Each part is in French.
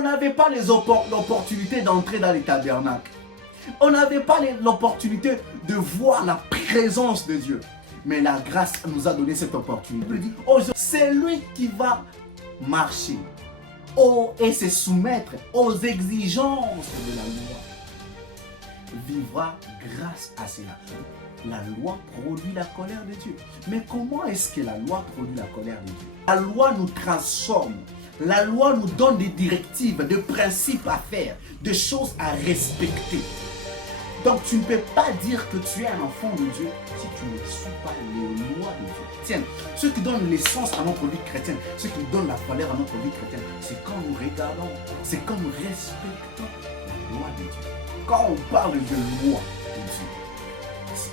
On n'avait pas l'opportunité d'entrer dans les tabernacles. On n'avait pas l'opportunité de voir la présence de Dieu. Mais la grâce nous a donné cette opportunité. C'est lui qui va marcher et se soumettre aux exigences de la loi. Vivra grâce à cela. La loi produit la colère de Dieu. Mais comment est-ce que la loi produit la colère de Dieu? La loi nous transforme. La loi nous donne des directives, des principes à faire, des choses à respecter. Donc tu ne peux pas dire que tu es un enfant de Dieu si tu ne suis pas les lois de Dieu. Tiens, ce qui donne l'essence à notre vie chrétienne, ce qui donne la valeur à notre vie chrétienne, c'est quand nous regardons, c'est quand nous respectons la loi de Dieu. Quand on parle de loi de Dieu,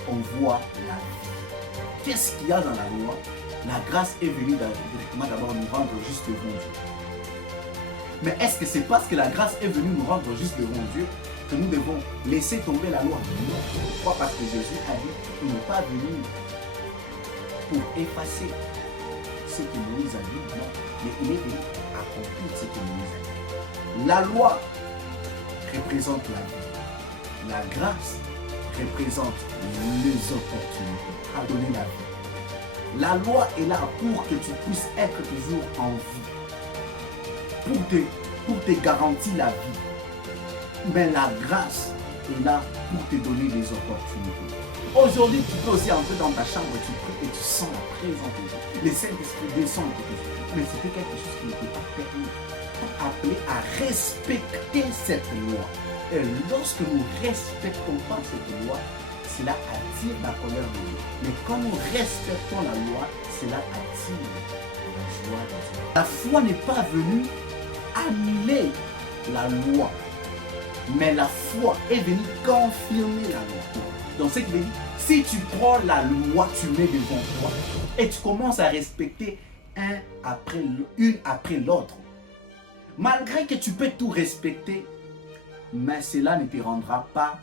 on voit la vie. Qu'est-ce qu'il y a dans la loi? La grâce est venue directement d'abord nous rendre juste devant Dieu. Mais est-ce que c'est parce que la grâce est venue nous rendre juste devant Dieu que nous devons laisser tomber la loi? Non. Pourquoi? Parce que Jésus a dit qu'il n'est pas venu pour effacer ce que Moïse a dit, non, mais il est venu accomplir ce que Moïse a dit. La loi représente la vie. La grâce représente les opportunités à donner la vie. La loi est là pour que tu puisses être toujours en vie, pour te garantir la vie. Mais la grâce est là pour te donner des opportunités. Aujourd'hui, tu peux aussi entrer dans ta chambre, tu pries et tu sens la présence de Dieu. Le Saint-Esprit descend de Dieu. Mais c'était quelque chose qui n'était pas permis. Appelé à respecter cette loi. Et lorsque nous ne respectons pas cette loi, cela attire la colère de Dieu. Mais quand nous respectons la loi, cela attire la joie de Dieu. La foi n'est pas venue annuler la loi, mais la foi est venue confirmer la loi. Donc ce qui veut dire, si tu prends la loi, tu mets devant toi et tu commences à respecter une après l'autre, malgré que tu peux tout respecter, mais cela ne te rendra pas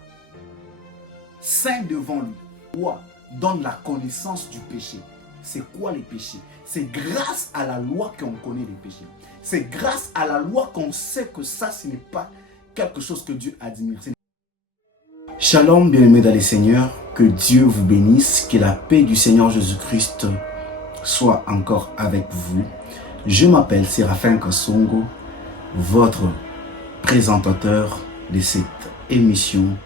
saint devant lui. La loi donne la connaissance du péché. C'est quoi les péchés? C'est grâce à la loi qu'on connaît les péchés. C'est grâce à la loi qu'on sait que ça, ce n'est pas quelque chose que Dieu admire. Shalom, bien-aimés dans les Seigneurs, que Dieu vous bénisse, que la paix du Seigneur Jésus-Christ soit encore avec vous. Je m'appelle Séraphin Kassongo, votre présentateur de cette émission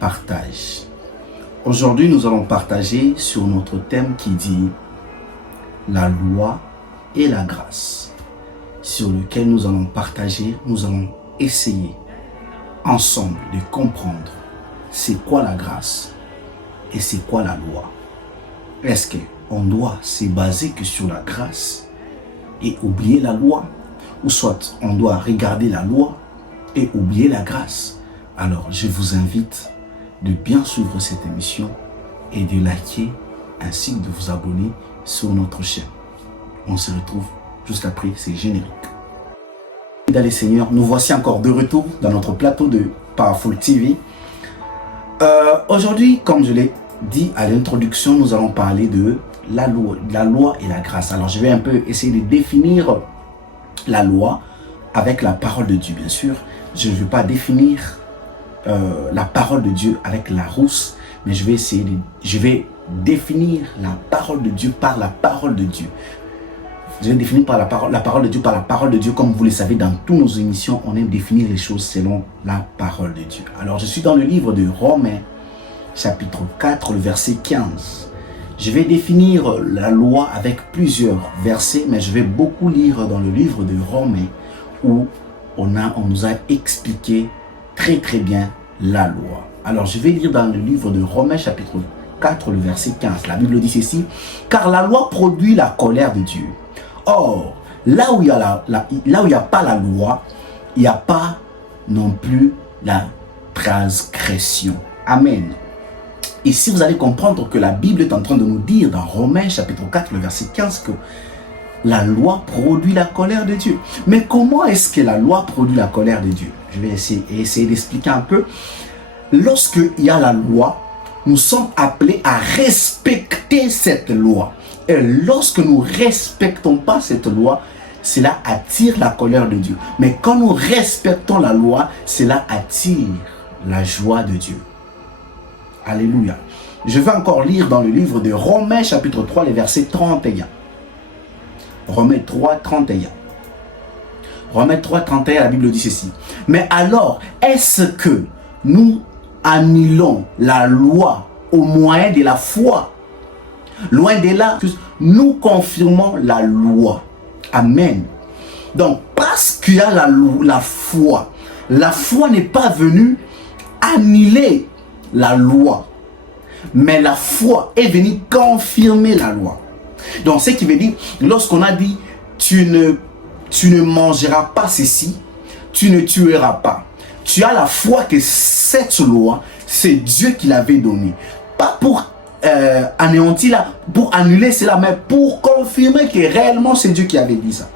Partage. Aujourd'hui, nous allons partager sur notre thème qui dit la loi et la grâce, sur lequel nous allons partager, nous allons essayer ensemble de comprendre c'est quoi la grâce et c'est quoi la loi. Est-ce qu'on doit se baser que sur la grâce et oublier la loi, ou soit on doit regarder la loi et oublier la grâce? Alors je vous invite de bien suivre cette émission et de liker ainsi que de vous abonner sur notre chaîne. On se retrouve juste après ces génériques. Dans les Seigneurs, nous voici encore de retour dans notre plateau de Powerful TV. Aujourd'hui, comme je l'ai dit à l'introduction, nous allons parler de la loi et la grâce. Alors je vais un peu essayer de définir la loi avec la parole de Dieu. Bien sûr, je ne vais pas définir la parole de Dieu avec la rousse, mais je vais définir la parole de Dieu par la parole de Dieu. Je vais définir par la parole de Dieu par la parole de Dieu. Comme vous le savez, dans toutes nos émissions, on aime définir les choses selon la parole de Dieu. Alors, je suis dans le livre de Romains, chapitre 4, le verset 15. Je vais définir la loi avec plusieurs versets, mais je vais beaucoup lire dans le livre de Romains où on nous a expliqué très bien la loi. Alors, je vais lire dans le livre de Romains, chapitre 4, le verset 15. La Bible dit ceci: car la loi produit la colère de Dieu. Or, là où il n'y a pas la loi, il n'y a pas non plus la transgression. Amen. Ici, vous allez comprendre que la Bible est en train de nous dire dans Romains chapitre 4, le verset 15, que la loi produit la colère de Dieu. Mais comment est-ce que la loi produit la colère de Dieu? Je vais essayer d'expliquer un peu. Lorsqu'il y a la loi, nous sommes appelés à respecter cette loi. Et lorsque nous ne respectons pas cette loi, cela attire la colère de Dieu. Mais quand nous respectons la loi, cela attire la joie de Dieu. Alléluia. Je vais encore lire dans le livre de Romains chapitre 3, les versets 31. Romains 3, 31. Romains 3, 31, la Bible dit ceci. Mais alors, est-ce que nous annulons la loi au moyen de la foi? Loin de là, nous confirmons la loi. Amen. Donc, parce qu'il y a la foi n'est pas venue annuler la loi. Mais la foi est venue confirmer la loi. Donc, ce qui veut dire, lorsqu'on a dit, tu ne mangeras pas ceci, tu ne tueras pas. Tu as la foi que cette loi, c'est Dieu qui l'avait donnée. Pas pour anéantir là, pour annuler cela, mais pour confirmer que réellement c'est Dieu qui avait dit ça.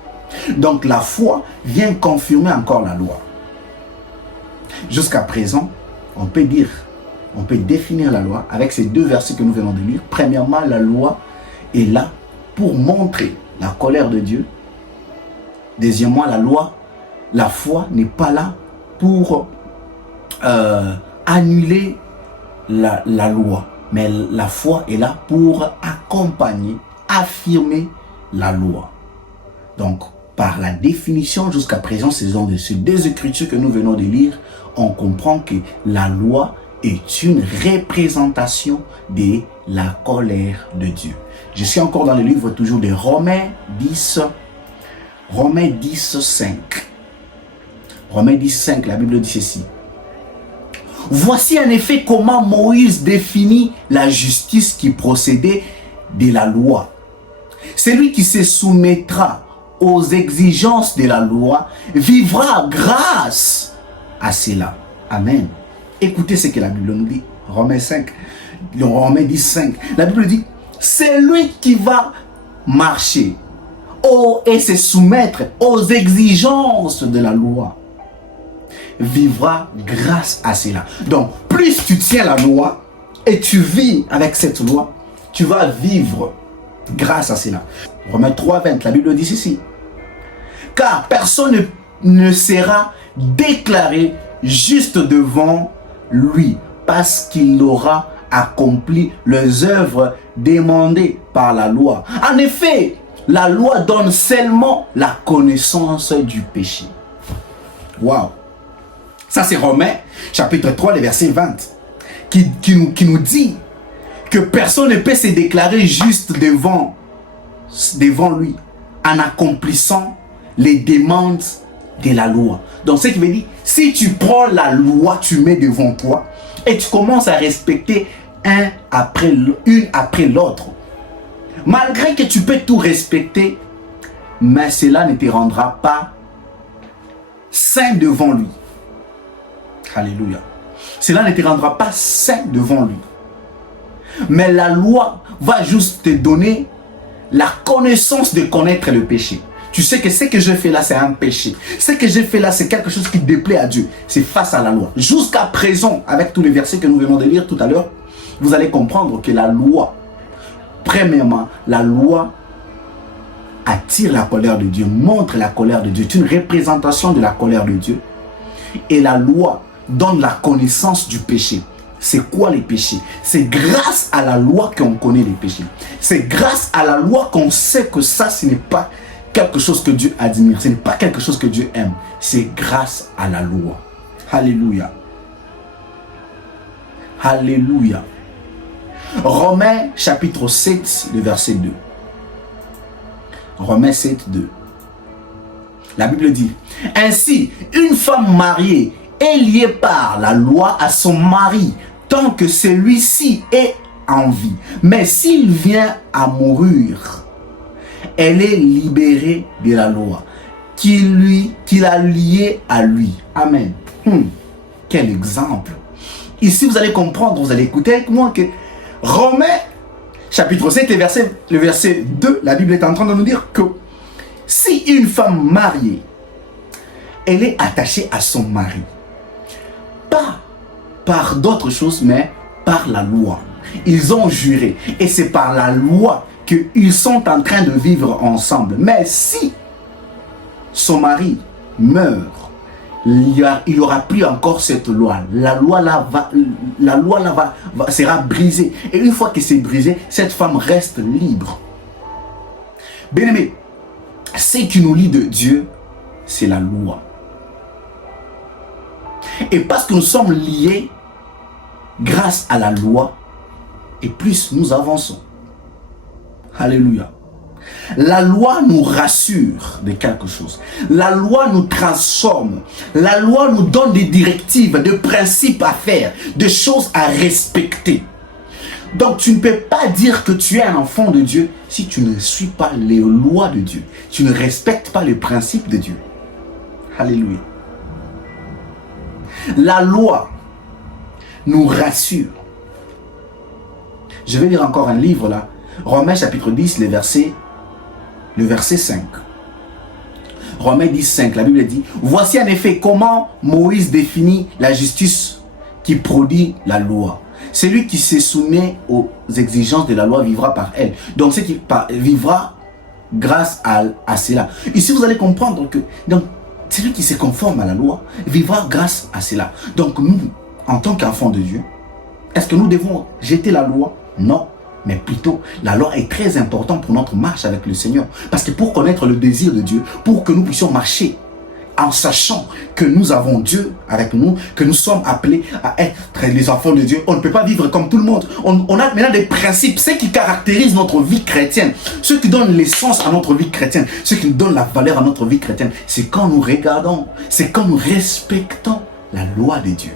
Donc la foi vient confirmer encore la loi. Jusqu'à présent, on peut définir la loi avec ces deux versets que nous venons de lire. Premièrement, la loi est là pour montrer la colère de Dieu. Deuxièmement, la foi n'est pas là pour annuler la loi. Mais la foi est là pour accompagner, affirmer la loi. Donc, par la définition, jusqu'à présent, ces deux écritures que nous venons de lire, on comprend que la loi est une représentation de la colère de Dieu. Je suis encore dans le livre toujours de Romains 10, 5. Romains 10, 5, la Bible dit ceci. Voici en effet comment Moïse définit la justice qui procédait de la loi. Celui qui se soumettra aux exigences de la loi vivra grâce à cela. Amen. Écoutez ce que la Bible nous dit. Romains 10, 5. La Bible dit, celui qui va marcher et se soumettre aux exigences de la loi vivra grâce à cela. Donc, plus tu tiens la loi et tu vis avec cette loi, tu vas vivre grâce à cela. Romains 3, 20, la Bible dit ceci. Car personne ne sera déclaré juste devant lui parce qu'il aura accompli les œuvres demandées par la loi. En effet, la loi donne seulement la connaissance du péché. Waouh! Ça, c'est Romains, chapitre 3, le verset 20, qui nous dit que personne ne peut se déclarer juste devant lui en accomplissant les demandes de la loi. Donc, ce qui veut dire, si tu prends la loi, tu mets devant toi et tu commences à respecter une après l'autre, malgré que tu peux tout respecter, mais cela ne te rendra pas saint devant lui. Alléluia. Cela ne te rendra pas saint devant lui. Mais la loi va juste te donner la connaissance de connaître le péché. Tu sais que ce que je fais là, c'est un péché. Ce que j'ai fait là, c'est quelque chose qui déplaît à Dieu. C'est face à la loi. Jusqu'à présent, avec tous les versets que nous venons de lire tout à l'heure, vous allez comprendre que la loi, premièrement, la loi attire la colère de Dieu, montre la colère de Dieu. C'est une représentation de la colère de Dieu. Et la loi donne la connaissance du péché. C'est quoi les péchés? C'est grâce à la loi qu'on connaît les péchés. C'est grâce à la loi qu'on sait que ça, ce n'est pas quelque chose que Dieu admire. Ce n'est pas quelque chose que Dieu aime. C'est grâce à la loi. Alléluia. Alléluia. Romains chapitre 7, le verset 2. Romains 7, 2. La Bible dit, ainsi, une femme mariée est liée par la loi à son mari, tant que celui-ci est en vie. Mais s'il vient à mourir, elle est libérée de la loi qui l'a liée à lui. Amen. Quel exemple. Ici, vous allez comprendre, vous allez écouter avec moi que Romains, chapitre 7, le verset 2, la Bible est en train de nous dire que si une femme mariée, elle est attachée à son mari, pas par d'autres choses, mais par la loi. Ils ont juré. Et c'est par la loi qu'ils sont en train de vivre ensemble. Mais si son mari meurt, il n'y aura plus encore cette loi. La loi là sera brisée. Et une fois que c'est brisé, cette femme reste libre. Bien-aimé, ce qui nous lie de Dieu, c'est la loi. Et parce que nous sommes liés grâce à la loi, et plus nous avançons. Alléluia. La loi nous rassure de quelque chose. La loi nous transforme. La loi nous donne des directives, des principes à faire, des choses à respecter. Donc tu ne peux pas dire que tu es un enfant de Dieu si tu ne suis pas les lois de Dieu. Tu ne respectes pas les principes de Dieu. Alléluia. La loi nous rassure. Je vais lire encore un livre là. Romains chapitre 10, le verset 5. Romains 10, 5, la Bible dit: voici en effet comment Moïse définit la justice qui produit la loi. Celui qui se soumet aux exigences de la loi vivra par elle. Donc, c'est qui vivra grâce à cela. Ici, vous allez comprendre que donc, celui qui se conforme à la loi vivra grâce à cela. Donc, nous, en tant qu'enfants de Dieu, est-ce que nous devons jeter la loi? Non. Mais plutôt, la loi est très importante pour notre marche avec le Seigneur. Parce que pour connaître le désir de Dieu, pour que nous puissions marcher en sachant que nous avons Dieu avec nous, que nous sommes appelés à être les enfants de Dieu, on ne peut pas vivre comme tout le monde. On a maintenant des principes, ce qui caractérise notre vie chrétienne, ce qui donne l'essence à notre vie chrétienne, ce qui nous donne la valeur à notre vie chrétienne. C'est quand nous regardons, c'est quand nous respectons la loi de Dieu.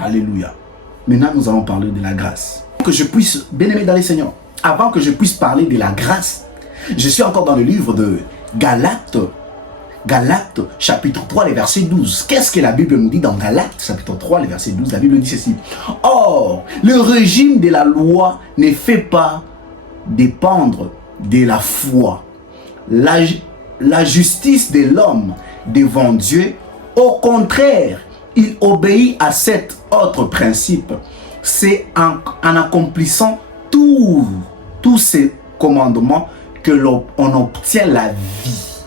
Alléluia. Maintenant, nous allons parler de la grâce. Que je puisse, bien-aimé dans les Seigneurs, avant que je puisse parler de la grâce, je suis encore dans le livre de Galates, chapitre 3, le verset 12. Qu'est-ce que la Bible nous dit dans Galates, chapitre 3, le verset 12? La Bible dit ceci: or, le régime de la loi ne fait pas dépendre de la foi. La justice de l'homme devant Dieu, au contraire, il obéit à cet autre principe. C'est en accomplissant tous ces commandements que l'on obtient la vie.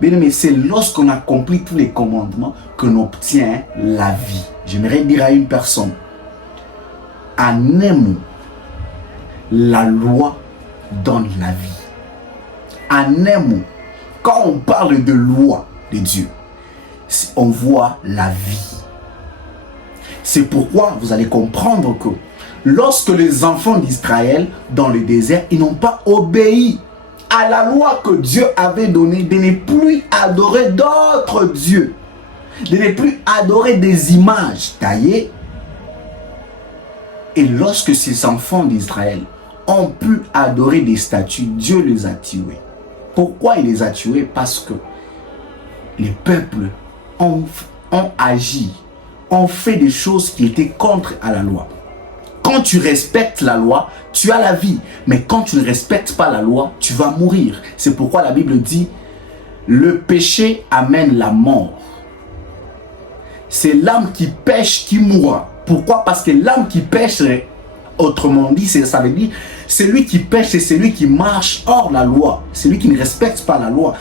Bien aimé, c'est lorsqu'on accomplit tous les commandements qu'on obtient la vie. J'aimerais dire à une personne, en un mot, la loi donne la vie. En un mot, quand on parle de loi de Dieu, on voit la vie. C'est pourquoi vous allez comprendre que lorsque les enfants d'Israël dans le désert, ils n'ont pas obéi à la loi que Dieu avait donnée de ne plus adorer d'autres dieux, de ne plus adorer des images taillées. Et lorsque ces enfants d'Israël ont pu adorer des statues, Dieu les a tués. Pourquoi il les a tués? Parce que les peuples ont agi, ont fait des choses qui étaient contre à la loi. Quand tu respectes la loi, tu as la vie. Mais quand tu ne respectes pas la loi, tu vas mourir. C'est pourquoi la Bible dit, le péché amène la mort. C'est l'âme qui pêche qui mourra. Pourquoi? Parce que l'âme qui pêche, autrement dit, ça veut dire, celui qui pêche, c'est celui qui marche hors la loi. Celui qui ne respecte pas la loi.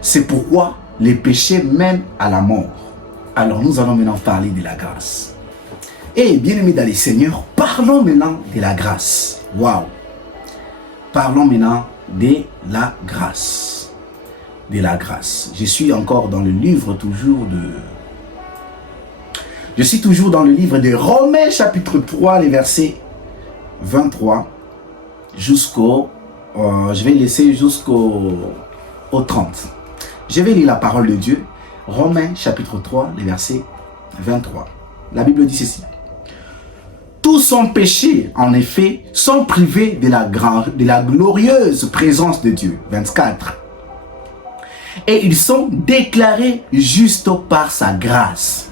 C'est pourquoi les péchés mènent à la mort. Alors nous allons maintenant parler de la grâce. Et bien aimés dans les Seigneurs, parlons maintenant de la grâce. Waouh! Parlons maintenant de la grâce. De la grâce. Je suis encore dans le livre Je suis toujours dans le livre de Romains chapitre 3, les versets 23 jusqu'au... je vais laisser jusqu'au 30. Je vais lire la parole de Dieu. Romains chapitre 3, les versets 23. La Bible dit ceci. Tous sont péchés, en effet, sont privés de la glorieuse présence de Dieu. 24. Et ils sont déclarés justes par sa grâce.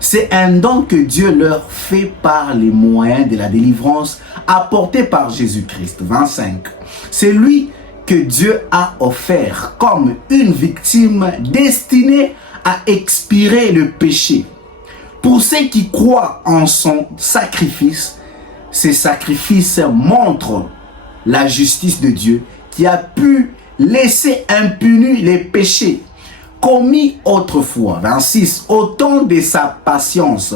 C'est un don que Dieu leur fait par les moyens de la délivrance apportée par Jésus-Christ. 25. C'est lui que Dieu a offert comme une victime destinée à expier le péché. Pour ceux qui croient en son sacrifice, ces sacrifices montrent la justice de Dieu qui a pu laissez impunis les péchés commis autrefois. 26. Au temps de sa patience,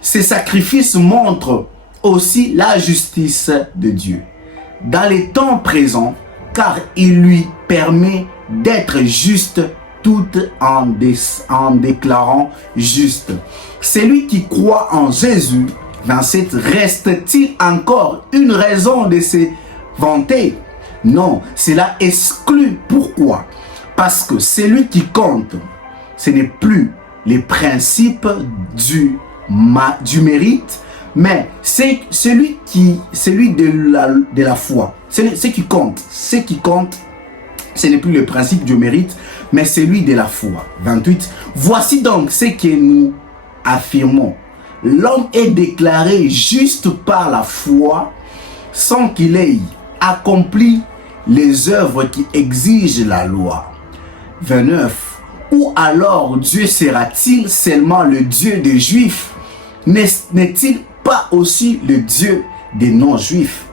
ces sacrifices montrent aussi la justice de Dieu dans les temps présents, car il lui permet d'être juste tout en déclarant juste. Celui qui croit en Jésus, 27, reste-t-il encore une raison de se vanter? Non, cela exclut. Pourquoi? Parce que celui qui compte, ce n'est plus les principes du mérite, mais c'est celui de la foi. Ce qui compte, ce n'est plus le principe du mérite, mais celui de la foi. 28. Voici donc ce que nous affirmons. L'homme est déclaré juste par la foi sans qu'il ait accompli les œuvres qui exigent la loi. 29. Ou alors Dieu sera-t-il seulement le Dieu des Juifs? N'est-il pas aussi le Dieu des non-Juifs?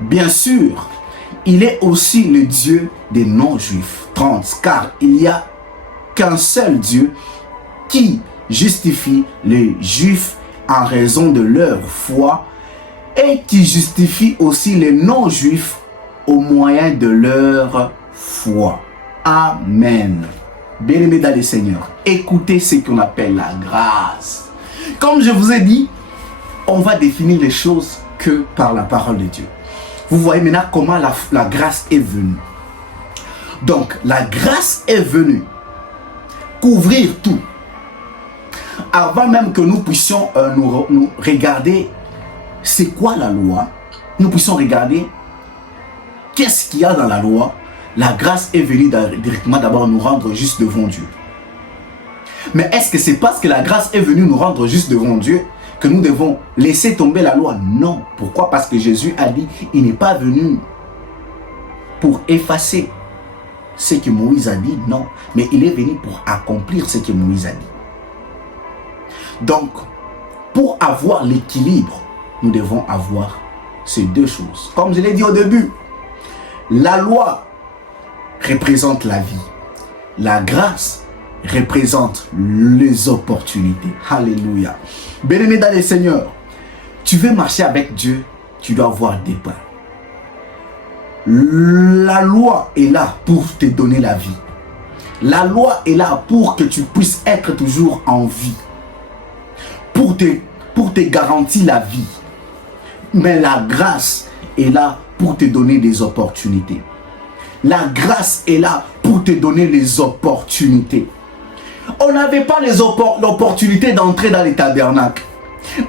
Bien sûr, il est aussi le Dieu des non-Juifs. 30. Car il n'y a qu'un seul Dieu qui justifie les Juifs en raison de leur foi et qui justifie aussi les non-Juifs au moyen de leur foi. Amen. Bien-aimés dans le Seigneur, écoutez ce qu'on appelle la grâce. Comme je vous ai dit, on va définir les choses que par la parole de Dieu. Vous voyez maintenant comment la grâce est venue. Donc, la grâce est venue couvrir tout. Avant même que nous puissions nous regarder c'est quoi la loi, nous puissions regarder qu'est-ce qu'il y a dans la loi. La grâce est venue directement d'abord nous rendre juste devant Dieu. Mais est-ce que c'est parce que la grâce est venue nous rendre juste devant Dieu que nous devons laisser tomber la loi? Non. Pourquoi? Parce que Jésus a dit, il n'est pas venu pour effacer ce que Moïse a dit, non. Mais il est venu pour accomplir ce que Moïse a dit. Donc, pour avoir l'équilibre, nous devons avoir ces deux choses. Comme je l'ai dit au début, la loi représente la vie. La grâce représente les opportunités. Alléluia. Bien-aimé dans le Seigneur, tu veux marcher avec Dieu, tu dois avoir des pas. La loi est là pour te donner la vie. La loi est là pour que tu puisses être toujours en vie. Pour te garantir la vie. Mais la grâce est là pour te donner des opportunités. La grâce est là pour te donner les opportunités. On n'avait pas l'opportunité d'entrer dans les tabernacles.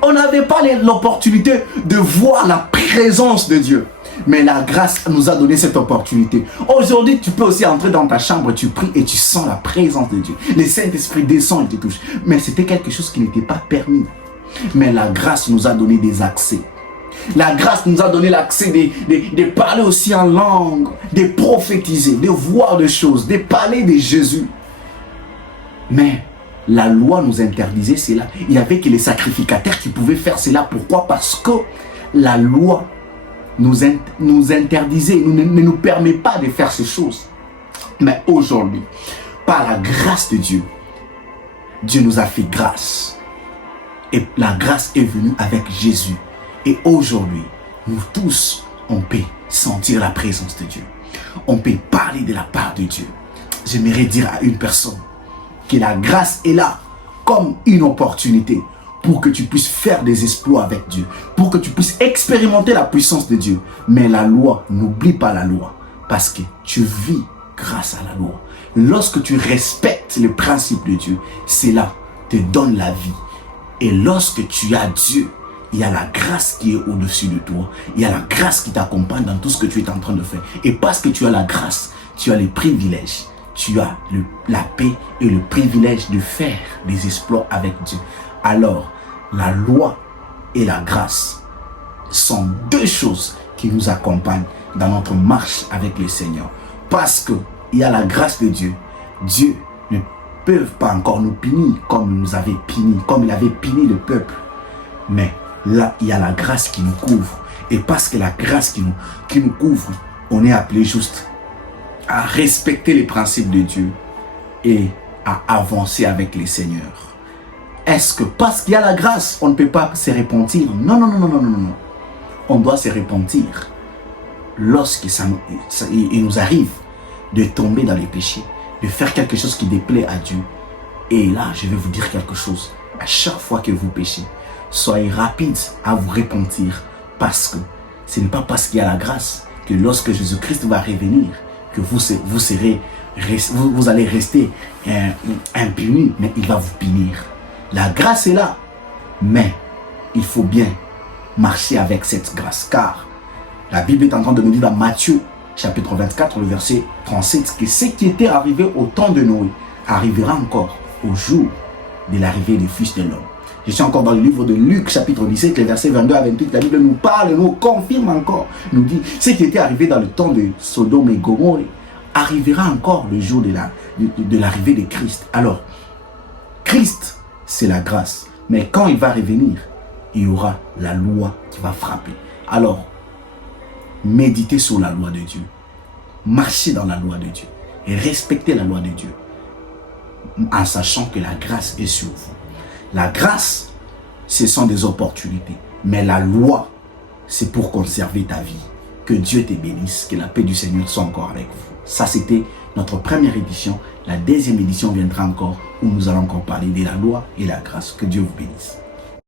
On n'avait pas l'opportunité de voir la présence de Dieu. Mais la grâce nous a donné cette opportunité. Aujourd'hui, tu peux aussi entrer dans ta chambre, tu pries et tu sens la présence de Dieu. Le Saint-Esprit descend et te touche. Mais c'était quelque chose qui n'était pas permis. Mais la grâce nous a donné des accès. La grâce nous a donné l'accès de parler aussi en langue, de prophétiser, de voir des choses, de parler de Jésus. Mais la loi nous interdisait cela. Il n'y avait que les sacrificateurs qui pouvaient faire cela. Pourquoi? Parce que la loi nous interdisait, ne nous permet pas de faire ces choses. Mais aujourd'hui, par la grâce de Dieu, Dieu nous a fait grâce. Et la grâce est venue avec Jésus. Et aujourd'hui, nous tous, on peut sentir la présence de Dieu. On peut parler de la part de Dieu. J'aimerais dire à une personne que la grâce est là comme une opportunité pour que tu puisses faire des exploits avec Dieu, pour que tu puisses expérimenter la puissance de Dieu. Mais la loi, n'oublie pas la loi, parce que tu vis grâce à la loi. Lorsque tu respectes les principes de Dieu, cela te donne la vie. Et lorsque tu as Dieu, il y a la grâce qui est au-dessus de toi. Il y a la grâce qui t'accompagne dans tout ce que tu es en train de faire. Et parce que tu as la grâce, tu as les privilèges. Tu as la paix et le privilège de faire des exploits avec Dieu. Alors, la loi et la grâce sont deux choses qui nous accompagnent dans notre marche avec le Seigneur. Parce qu'il y a la grâce de Dieu. Dieu ne peut pas encore nous punir comme il nous avait puni, comme il avait puni le peuple. Mais là, il y a la grâce qui nous couvre. Et parce que la grâce qui nous couvre, on est appelé juste. à respecter les principes de Dieu et à avancer avec les seigneurs. Est-ce que parce qu'il y a la grâce, on ne peut pas se repentir? Non, non, non, non, non, non, non. On doit se repentir lorsqu'il nous arrive de tomber dans les péchés, de faire quelque chose qui déplaît à Dieu. Et là, je vais vous dire quelque chose. À chaque fois que vous péchez, soyez rapides à vous repentir, parce que ce n'est pas parce qu'il y a la grâce que lorsque Jésus-Christ va revenir, que vous allez rester impunis, mais il va vous punir. La grâce est là, mais il faut bien marcher avec cette grâce, car la Bible est en train de nous dire dans Matthieu, chapitre 24, le verset 37, que ce qui était arrivé au temps de Noé arrivera encore au jour de l'arrivée du Fils de l'homme. Je suis encore dans le livre de Luc, chapitre 17, les versets 22 à 28. La Bible nous parle, nous confirme encore, nous dit ce qui était arrivé dans le temps de Sodome et Gomorrhe arrivera encore le jour de l'arrivée de Christ. Alors, Christ, c'est la grâce. Mais quand il va revenir, il y aura la loi qui va frapper. Alors, méditez sur la loi de Dieu. Marchez dans la loi de Dieu. Et respectez la loi de Dieu. En sachant que la grâce est sur vous. La grâce, ce sont des opportunités. Mais la loi, c'est pour conserver ta vie. Que Dieu te bénisse. Que la paix du Seigneur soit encore avec vous. Ça, c'était notre première édition. La deuxième édition viendra encore où nous allons encore parler de la loi et la grâce. Que Dieu vous bénisse.